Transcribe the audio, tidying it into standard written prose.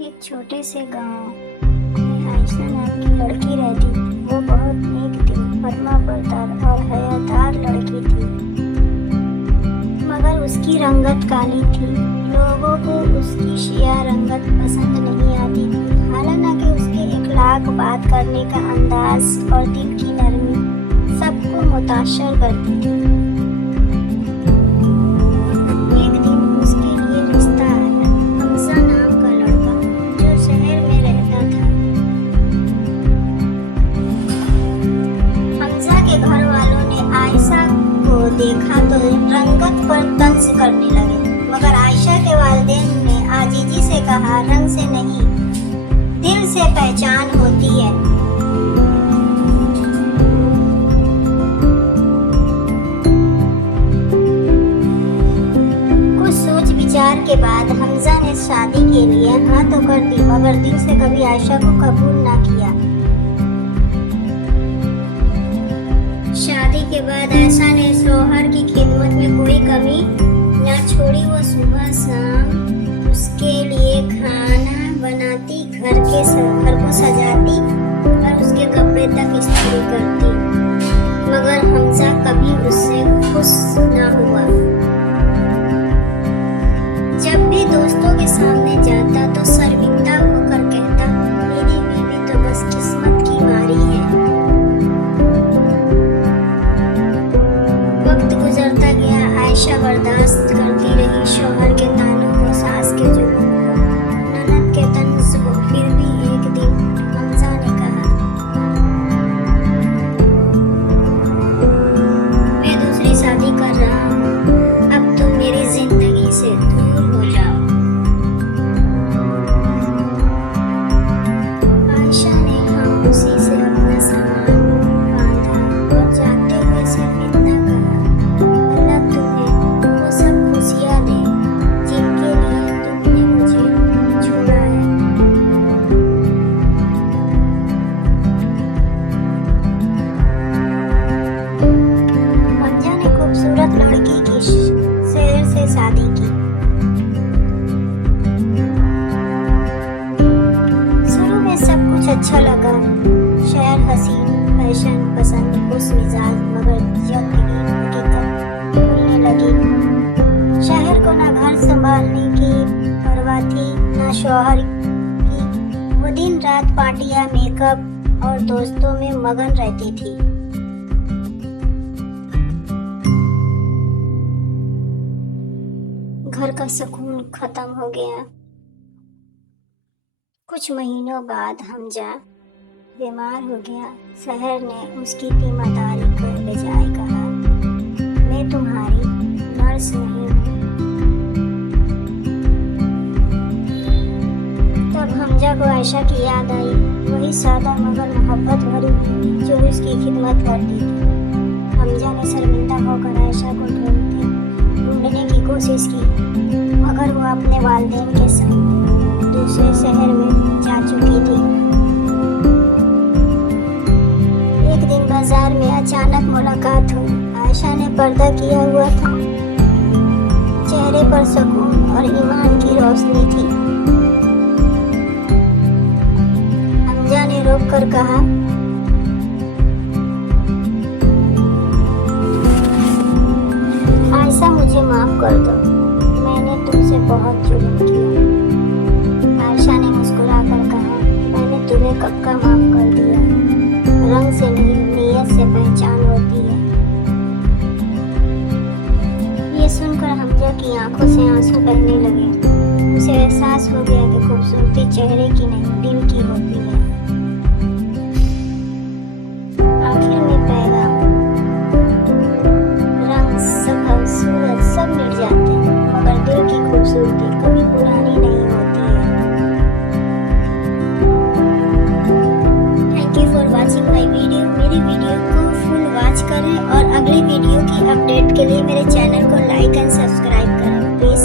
एक छोटे से गांव में आयशा नाम की लड़की रहती थी। वो बहुत नेक थी, फर्माबरदार और हयादार लड़की थी, मगर उसकी रंगत काली थी। लोगों को उसकी शिया रंगत पसंद नहीं आती थी। हालांकि उसके इखलाक, बात करने का अंदाज और दिल की नरमी सबको मुताशर करती थी। एक दिन उसके लिए रिश्ता आया। हमजा नाम का लड़का जो शहर में रहता था। हमजा के घर वालों ने आयशा को देखा तो रंगत पर तंज करने लगे, मगर आयशा के वालिदैन ने आजीजी से कहा, रंग से नहीं, दिल से पहचान होती है। कुछ सोच विचार के बाद हमजा ने शादी के लिए हाँ तो कर दी, मगर दिल से कभी आयशा को कबूल ना किया। शादी के बाद आयशा ने शौहर की खिदमत में कोई कमी न छोड़ी। वो सुबह शाम उसके लिए खाना बनाती, घर को सजाती और उसके कपड़े तक इस्त्री करती, मगर हमजा कभी उससे खुश न हुआ। जब भी दोस्तों के सामने जाता तो शर्मिंदा होकर कहता, मेरी बीवी तो बस किस्मत की मारी है। वक्त गुजरता गया, आयशा बर्दाश्त करती रही शौहर के तानों को, सास के जुल्म को, ननद के तंज को। फिर भी एक दिन हमजा ने कहा, मैं दूसरी शादी कर रहा हूँ, अब तुम मेरी जिंदगी से दूर हो जाओ। आयशा ने खामोशी से अपना सामान बांधा और जाते हुए सिर्फ इतना कहा, अल्लाह तुम्हें वो सब खुशियाँ दे जिनके लिए तुमने मुझे छोड़ा है। हमजा ने खूबसूरत लड़की की शहर से शादी की। शुरू में सब कुछ अच्छा लगा, शहर हसीन, फैशन पसंद, खुश मिजाज, मगर जिंदगी हकीकत भूलने लगी। शहर को ना घर संभालने की परवाह थी, ना शौहर की। वो दिन रात पार्टियां, मेकअप और दोस्तों में मगन रहती थी। घर का सुकून खत्म हो गया। कुछ महीनों बाद हमजा बीमार हो गया। शहर ने उसकी तीमारदारी के बजाय कहा, मैं तुम्हारी नर्स नहीं हूँ। तब हमजा को आयशा की याद आई, वही सादा मगर मोहब्बत भरी जो उसकी खिदमत करती थी। हमजा ने शर्मिंदा होकर आयशा को ढूंढने की कोशिश की, मगर वो अपने वालिदैन के संग दूसरे शहर में जा चुकी थी। एक दिन बाजार में अचानक मुलाकात हुई। आयशा ने पर्दा किया हुआ था, चेहरे पर सुकून और ईमान की रोशनी थी। हमजा ने रोक कर कहा, आयशा मुझे माफ कर दो, मैंने तुमसे बहुत जुल्म किया। आयशा ने मुस्कुराकर कहा, मैंने तुम्हें कब का माफ कर दिया। रंग से नहीं, नीयत से पहचान होती है। ये सुनकर हमजा की आंखों से आंसू बहने लगे। उसे एहसास हो गया कि खूबसूरती चेहरे की नहीं, दिल की होती है। आखिर में पैगाम, रंग, शकल, सूरत सब मिट जाते हैं, मगर दिल की खूबसूरती कभी पुरानी नहीं होती है। Thank you for watching my video. मेरी वीडियो को फुल वॉच करें और अगली वीडियो की अपडेट के लिए मेरे चैनल को लाइक एंड सब्सक्राइब करें प्लीज़।